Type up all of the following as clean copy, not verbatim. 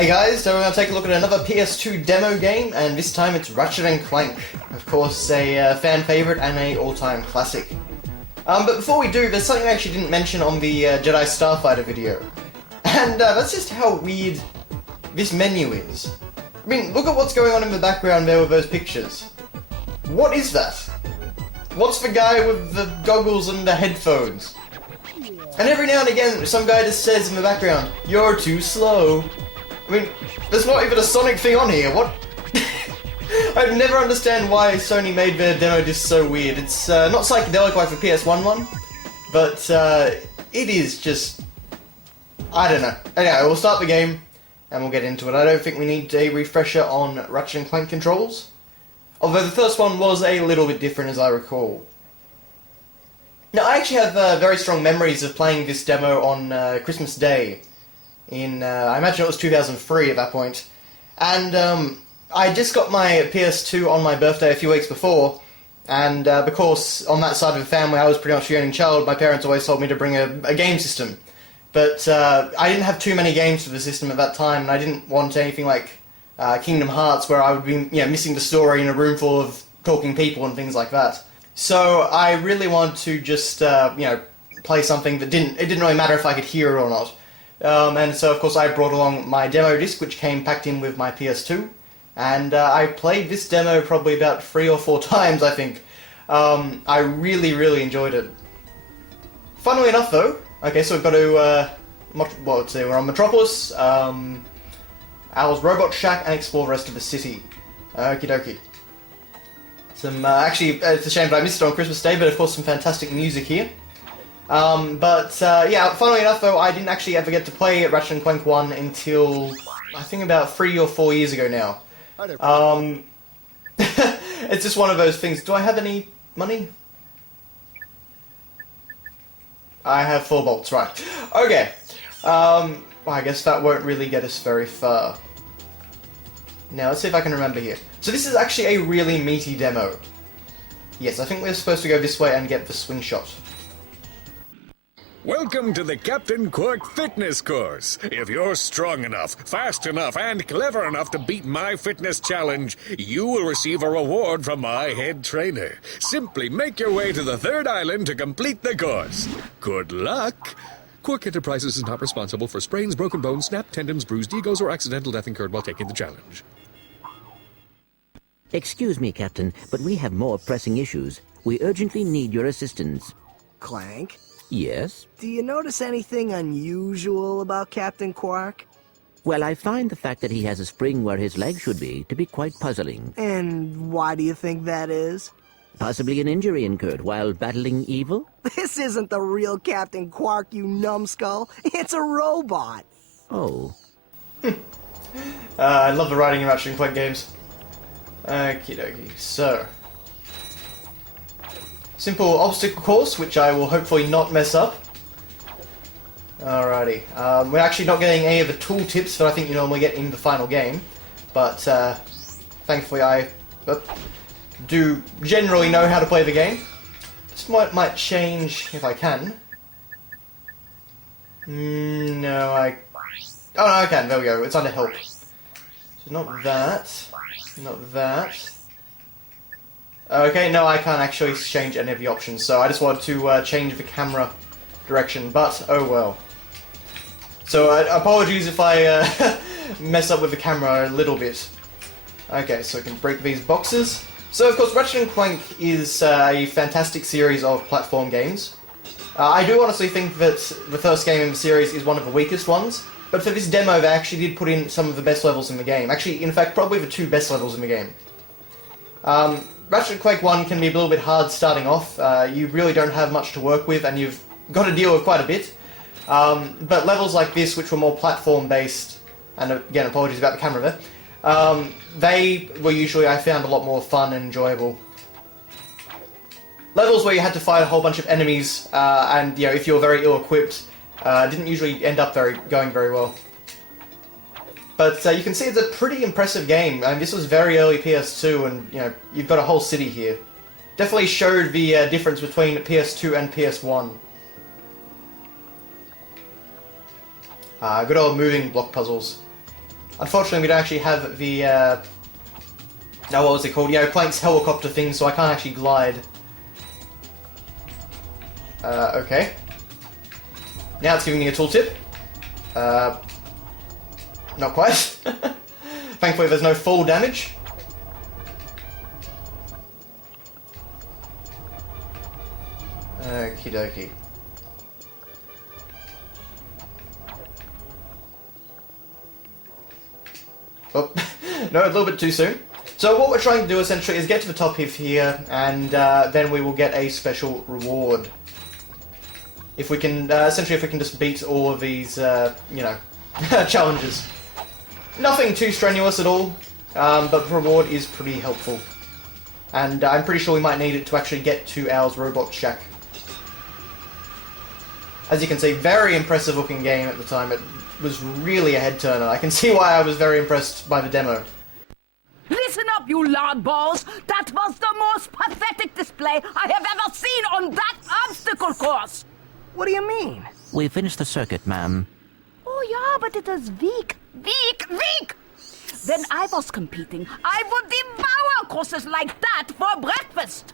Hey guys, so we're going to take a look at another PS2 demo game, and this time it's Ratchet Clank. Of course, a fan favourite and a all-time classic. But before we do, there's something I actually didn't mention on the Jedi Starfighter video. And that's just how weird this menu is. I mean, look at what's going on in the background there with those pictures. What is that? What's the guy with the goggles and the headphones? And every now and again, some guy just says in the background, "You're too slow." I mean, there's not even a Sonic thing on here, what? I never understand why Sony made their demo disc so weird. It's not psychedelic like the PS1 one, but it is just... I don't know. Anyway, we'll start the game, and we'll get into it. I don't think we need a refresher on Ratchet & Clank controls, although the first one was a little bit different as I recall. Now, I actually have very strong memories of playing this demo on Christmas Day in, I imagine it was 2003 at that point. And I just got my PS2 on my birthday a few weeks before, and because on that side of the family I was pretty much the only child, my parents always told me to bring a game system. But I didn't have too many games for the system at that time, and I didn't want anything like Kingdom Hearts, where I would be missing the story in a room full of talking people and things like that. So I really wanted to just play something that it didn't really matter if I could hear it or not. And so of course I brought along my demo disc, which came packed in with my PS2, and I played this demo probably about 3 or 4 times, I think. I really enjoyed it. Funnily enough though, okay, so we've got to, let's see, we're on Metropolis, Owl's Roboshack, and explore the rest of the city. Okie dokie. Some, actually, it's a shame that I missed it on Christmas Day, but of course some fantastic music here. Yeah, funnily enough though, I didn't actually ever get to play Ratchet & Clank 1 until, I think about 3 or 4 years ago now. It's just one of those things. Do I have any money? I have 4 bolts, right. Okay. Well, I guess that won't really get us very far. Now, let's see if I can remember here. So this is actually a really meaty demo. Yes, I think we're supposed to go this way and get the swing shot. Welcome to the Captain Qwark fitness course. If you're strong enough, fast enough, and clever enough to beat my fitness challenge, you will receive a reward from my head trainer. Simply make your way to the 3rd island to complete the course. Good luck! Qwark Enterprises is not responsible for sprains, broken bones, snapped tendons, bruised egos, or accidental death incurred while taking the challenge. Excuse me, Captain, but we have more pressing issues. We urgently need your assistance. Clank? Yes? Do you notice anything unusual about Captain Qwark? Well, I find the fact that he has a spring where his leg should be to be quite puzzling. And why do you think that is? Possibly an injury incurred while battling evil? This isn't the real Captain Qwark, you numbskull. It's a robot. Oh. I love the writing in Ratchet & Clank games. Okie dokie, so... simple obstacle course, which I will hopefully not mess up. Alrighty. We're actually not getting any of the tool tips that I think you normally get in the final game, but thankfully I do generally know how to play the game. This might change if I can. No, oh no, I can. There we go. It's under help. So not that. Not that. Okay, no, I can't actually change any of the options, so I just wanted to change the camera direction, but oh well. So apologies if I mess up with the camera a little bit. Okay, so we can break these boxes. So of course, Ratchet & Clank is a fantastic series of platform games. I do honestly think that the first game in the series is one of the weakest ones, but for this demo they actually did put in some of the best levels in the game. Actually, in fact, probably the 2 best levels in the game. Ratchet & Clank 1 can be a little bit hard starting off. You really don't have much to work with, and you've got to deal with quite a bit. But levels like this, which were more platform-based, and again, apologies about the camera there, they were usually, I found, a lot more fun and enjoyable. Levels where you had to fight a whole bunch of enemies, and if you were very ill-equipped, didn't usually end up going very well. But you can see it's a pretty impressive game. I mean, this was very early PS2, and you've got a whole city here. Definitely showed the difference between PS2 and PS1. Good old moving block puzzles. Unfortunately, we don't actually have the, no, what was it called? Yeah, Plank's helicopter thing, so I can't actually glide. Okay. Now it's giving me a tooltip. Not quite. Thankfully, there's no fall damage. Okie dokie. Oh, no, a little bit too soon. So what we're trying to do essentially is get to the top of here, and then we will get a special reward. If we can, essentially if we can just beat all of these, you know, challenges. Nothing too strenuous at all, but the reward is pretty helpful. And I'm pretty sure we might need it to actually get to our Roboshack. As you can see, very impressive looking game at the time. It was really a head-turner. I can see why I was very impressed by the demo. Listen up, you loudballs! That was the most pathetic display I have ever seen on that obstacle course! What do you mean? We finished the circuit, ma'am. Oh yeah, but it is weak. Weak! When I was competing, I would devour courses like that for breakfast!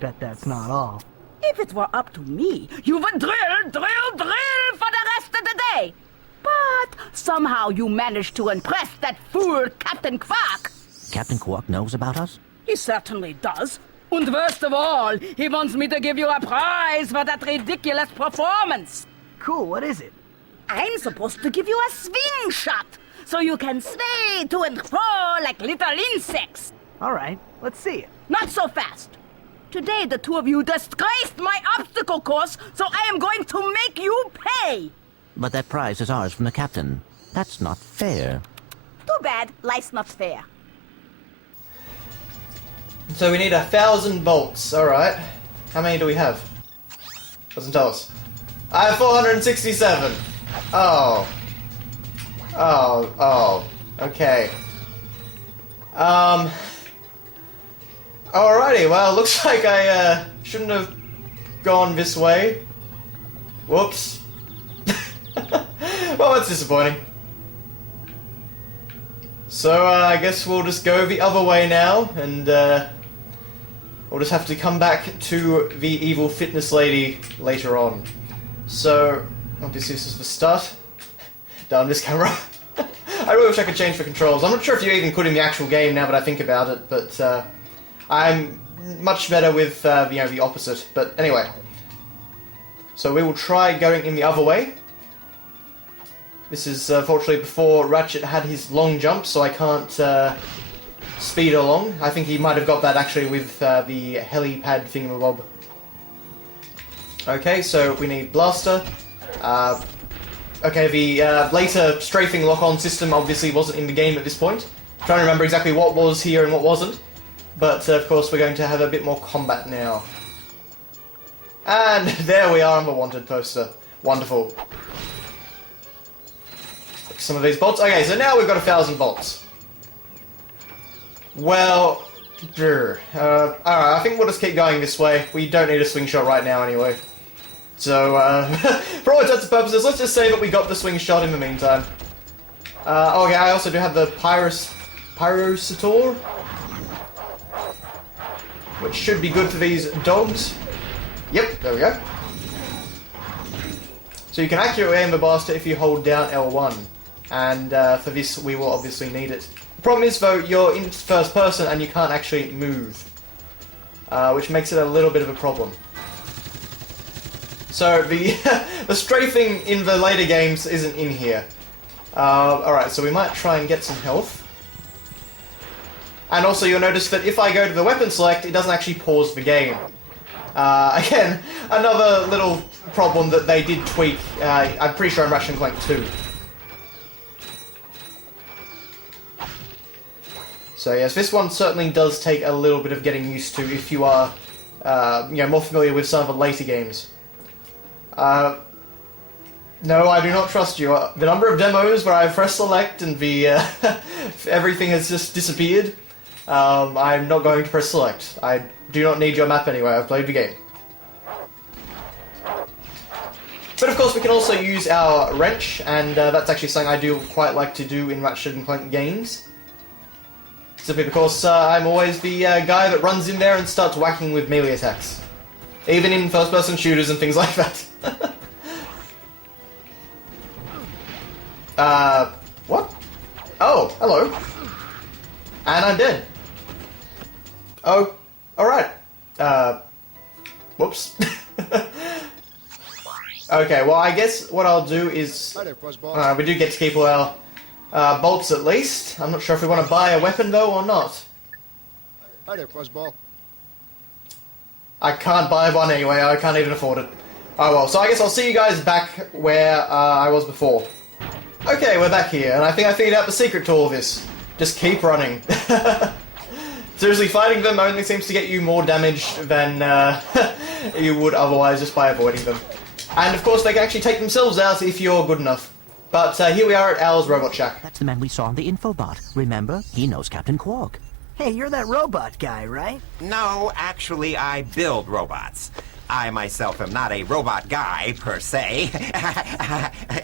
Bet that's not all. If it were up to me, you would drill for the rest of the day! But somehow you managed to impress that fool Captain Qwark! Captain Qwark knows about us? He certainly does. And worst of all, he wants me to give you a prize for that ridiculous performance. Cool, what is it? I'm supposed to give you a swing shot, so you can sway to and fro like little insects. All right, let's see it. Not so fast. Today the two of you disgraced my obstacle course, so I am going to make you pay. But that prize is ours from the captain. That's not fair. Too bad, life's not fair. So we need 1,000 bolts, alright. How many do we have? Doesn't tell us. I have 467! Oh. Okay. Alrighty, well, looks like I, shouldn't have gone this way. Whoops. Well, that's disappointing. So, I guess we'll just go the other way now, and, we'll just have to come back to the evil fitness lady later on. So, obviously this is the start. Down this camera. I really wish I could change the controls. I'm not sure if you even could in the actual game now that I think about it, but, I'm much better with, you know, the opposite. But anyway. So we will try going in the other way. This is, fortunately, before Ratchet had his long jump, so I can't, speed along. I think he might have got that, actually, with, the helipad thingamabob. Okay, so we need Blaster. Okay, the, later strafing lock-on system obviously wasn't in the game at this point. I'm trying to remember exactly what was here and what wasn't. But, of course, we're going to have a bit more combat now. And there we are on the wanted poster. Wonderful. Some of these bolts. Okay, so now we've got 1,000 bolts. Well, alright, I think we'll just keep going this way. We don't need a swing shot right now anyway. So, for all intents and purposes, let's just say that we got the swing shot in the meantime. Okay, I also do have the Pyrosator, which should be good for these dogs. Yep, there we go. So you can accurately aim the blaster if you hold down L1. And for this, we will obviously need it. The problem is, though, you're in first person and you can't actually move. Which makes it a little bit of a problem. So the, the strafing in the later games isn't in here. Alright, so we might try and get some health. And also you'll notice that if I go to the weapon select, it doesn't actually pause the game. Again, another little problem that they did tweak, I'm pretty sure in Ratchet Clank 2. So yes, this one certainly does take a little bit of getting used to if you are, you know, more familiar with some of the later games. No, I do not trust you. The number of demos where I've pressed select and the everything has just disappeared, I'm not going to press select. I do not need your map anyway, I've played the game. But of course, we can also use our wrench, and that's actually something I do quite like to do in Ratchet & Clank games. Simply because I'm always the guy that runs in there and starts whacking with melee attacks. Even in first-person shooters and things like that. What? Oh, hello. And I'm dead. Oh, alright. Whoops. Okay, well, I guess what I'll do is... we do get to keep all our bolts at least. I'm not sure if we want to buy a weapon, though, or not. Hi there, Fuzzball. I can't buy one anyway, I can't even afford it. Oh well, so I guess I'll see you guys back where I was before. Okay, we're back here, and I think I figured out the secret to all this. Just keep running. Seriously, fighting them only seems to get you more damage than you would otherwise just by avoiding them. And of course, they can actually take themselves out if you're good enough. But here we are at Al's Roboshack. That's the man we saw on the infobot. Remember? He knows Captain Qwark. Hey, you're that robot guy, right? No, actually, I build robots. I myself am not a robot guy, per se.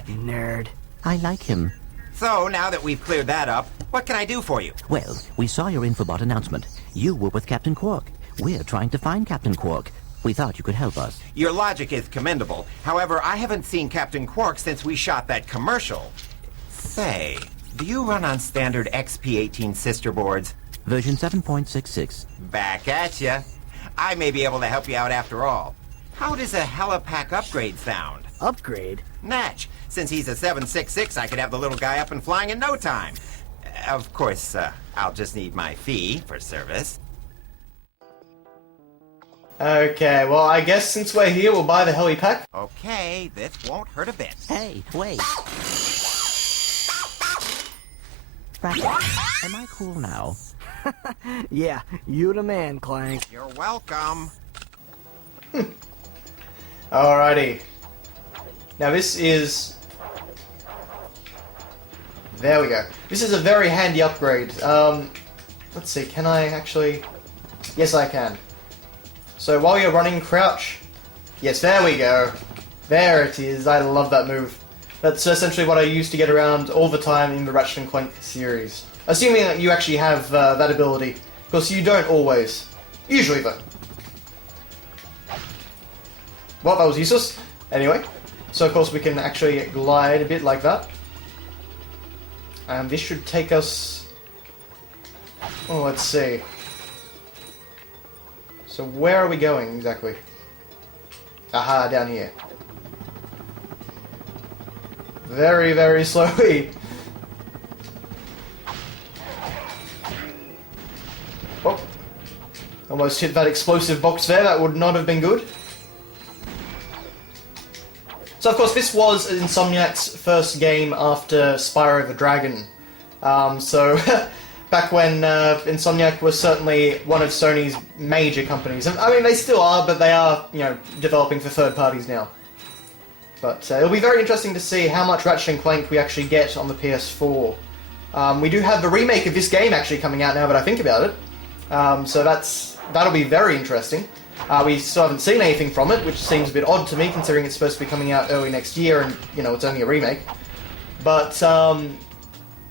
Nerd. I like him. So, now that we've cleared that up, what can I do for you? Well, we saw your infobot announcement. You were with Captain Qwark. We're trying to find Captain Qwark. We thought you could help us. Your logic is commendable. However, I haven't seen Captain Qwark since we shot that commercial. Say, do you run on standard XP18 sister boards? Version 7.66. Back at ya. I may be able to help you out after all. How does a helipack upgrade sound? Upgrade? Natch. Since he's a 766, I could have the little guy up and flying in no time. Of course, I'll just need my fee for service. Okay, well, I guess since we're here, we'll buy the heli pack. Okay, this won't hurt a bit. Hey, wait. Ratchet, am I cool now? Yeah, you the man, Clank. You're welcome. Alrighty. Now this is... There we go. This is a very handy upgrade. Let's see, can I actually... Yes, I can. So while you're running, crouch. Yes, there we go. There it is. I love that move. That's essentially what I use to get around all the time in the Ratchet & Clank series. Assuming that you actually have that ability. Because you don't always. Usually, though. Well, that was useless. Anyway. So, of course, we can actually glide a bit like that. And this should take us... Oh, let's see. So, where are we going, exactly? Aha, down here. Very, very slowly. Oh. Almost hit that explosive box there. That would not have been good. So, of course, this was Insomniac's first game after Spyro the Dragon. Back when Insomniac was certainly one of Sony's major companies. I mean, they still are, but they are, you know, developing for third parties now. But it'll be very interesting to see how much Ratchet & Clank we actually get on the PS4. We do have the remake of this game actually coming out now that I think about it. So that'll be very interesting. We still haven't seen anything from it, which seems a bit odd to me, considering it's supposed to be coming out early next year, and, you know, it's only a remake. But,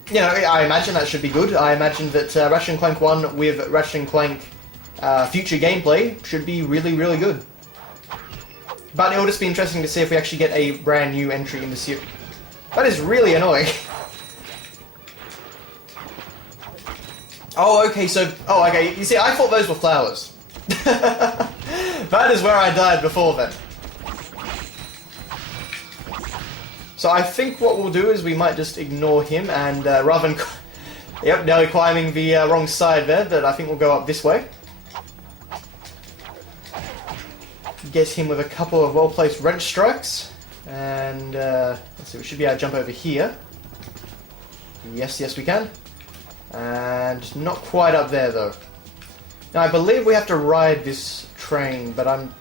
you know, I imagine that should be good. I imagine that Ratchet & Clank 1 with Ratchet & Clank future gameplay should be really, really good. But it'll just be interesting to see if we actually get a brand new entry in the series. That is really annoying. Oh, okay, so... Oh, okay, you see, I thought those were flowers. That is where I died before then. So I think what we'll do is we might just ignore him and rather than... Yep, nearly climbing the wrong side there, but I think we'll go up this way. Get him with a couple of well-placed wrench strikes. And, let's see, we should be able to jump over here. Yes, yes we can. And not quite up there, though. Now, I believe we have to ride this train, but I'm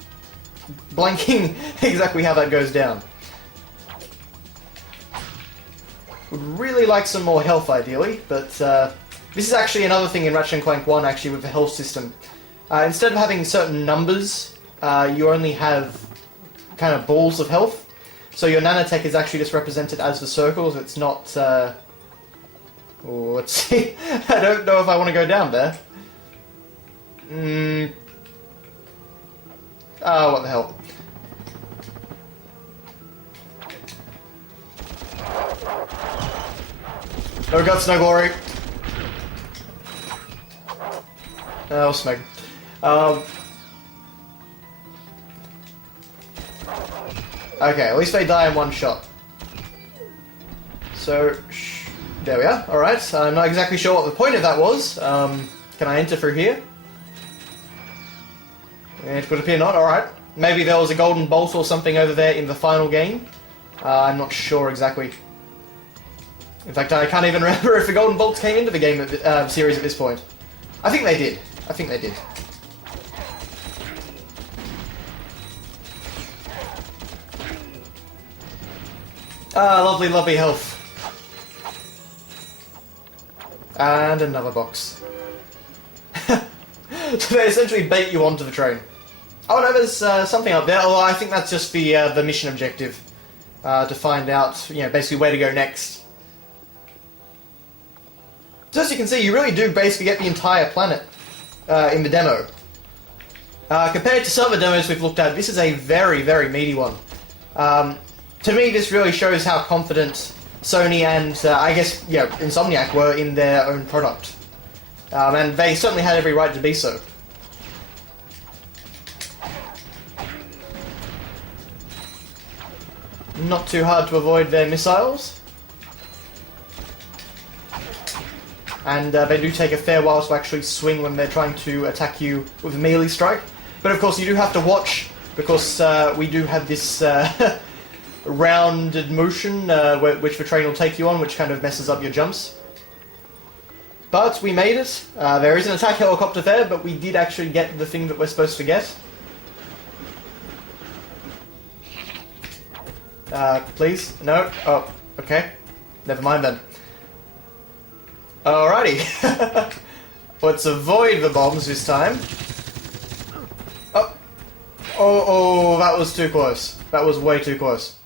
blanking exactly how that goes down. Would really like some more health, ideally, but this is actually another thing in Ratchet & Clank 1, actually, with the health system. Instead of having certain numbers, you only have kind of balls of health. So your nanotech is actually just represented as the circles. It's not. Oh, let's see. I don't know if I want to go down there. Oh, what the hell. No guts, no glory. Oh, smeg. Okay, at least they die in one shot. So, there we are. Alright, I'm not exactly sure what the point of that was. Can I enter through here? It would appear not, alright. Maybe there was a golden bolt or something over there in the final game. I'm not sure exactly. In fact, I can't even remember if the golden bolts came into the game series at this point. I think they did. I think they did. Ah, lovely, lovely health. And another box. So they essentially bait you onto the train. Oh no, there's something up there. Although I think that's just the mission objective to find out, you know, basically where to go next. So as you can see, you really do basically get the entire planet in the demo. Compared to some of the demos we've looked at, this is a very, very meaty one. To me, this really shows how confident Sony and, I guess, yeah, Insomniac were in their own product. And they certainly had every right to be so. Not too hard to avoid their missiles. And they do take a fair while to actually swing when they're trying to attack you with a melee strike. But of course you do have to watch, because we do have this rounded motion which the train will take you on, which kind of messes up your jumps. But we made it. There is an attack helicopter there, but we did actually get the thing that we're supposed to get. Please? No? Oh, okay. Never mind then. Alrighty. Let's avoid the bombs this time. Oh. Oh, that was too close. That was way too close.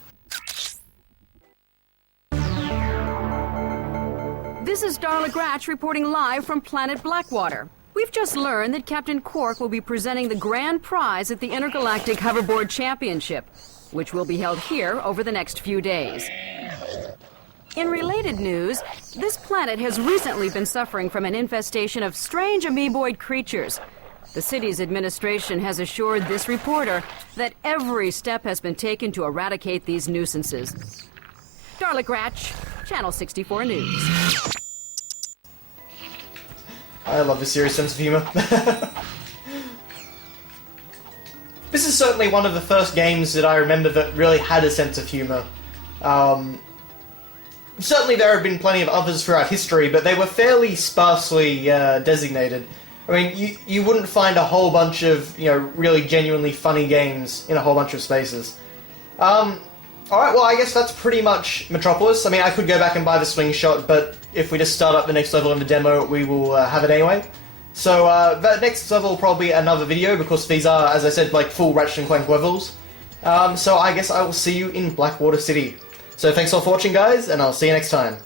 This is Darla Gratch reporting live from Planet Blackwater. We've just learned that Captain Qwark will be presenting the grand prize at the Intergalactic Hoverboard Championship, which will be held here over the next few days. In related news, this planet has recently been suffering from an infestation of strange amoeboid creatures. The city's administration has assured this reporter that every step has been taken to eradicate these nuisances. Darla Gratch, Channel 64 News. I love this series' sense of humour. This is certainly one of the first games that I remember that really had a sense of humour. Certainly there have been plenty of others throughout history, but they were fairly sparsely designated. I mean, you wouldn't find a whole bunch of, you know, really genuinely funny games in a whole bunch of spaces. Alright, well, I guess that's pretty much Metropolis. I mean, I could go back and buy the slingshot, but if we just start up the next level in the demo, we will have it anyway. So, that next level will probably be another video, because these are, as I said, like full Ratchet Clank levels. So I guess I will see you in Blackwater City. So thanks all for watching, guys, and I'll see you next time.